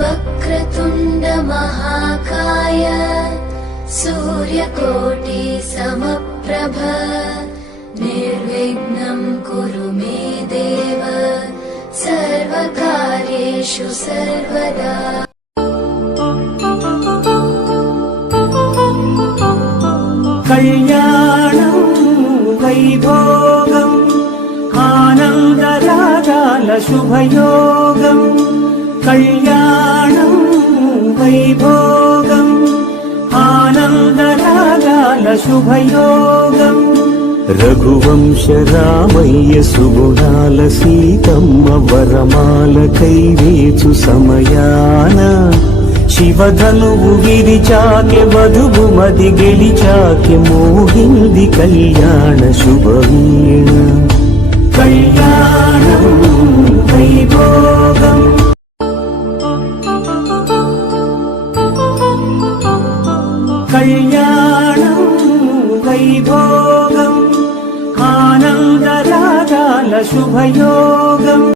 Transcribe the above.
वक्रतुण्ड महाकाय सूर्यकोटि समप्रभ निर्विघ्नं कुरु मे देव सर्वकार्येषु सर्वदा। कल्याणं वैभोगम् आनन्दरागाल शुभयोगम् कल्याणं वैभोगम् आनन्दरागाल शुभयोगम् रघुवंश रामय्य सुगुणाल सीतम्म वरमाल कैवेचु समयान शिवधनुवु विरिचाके वधुवु मदि गेलिचाके मोहिंदि कल्याण शुभवीण कल्याणं वैभोगम् कल्याणं वैभोगम् आनन्दरागाल शुभयोगम्।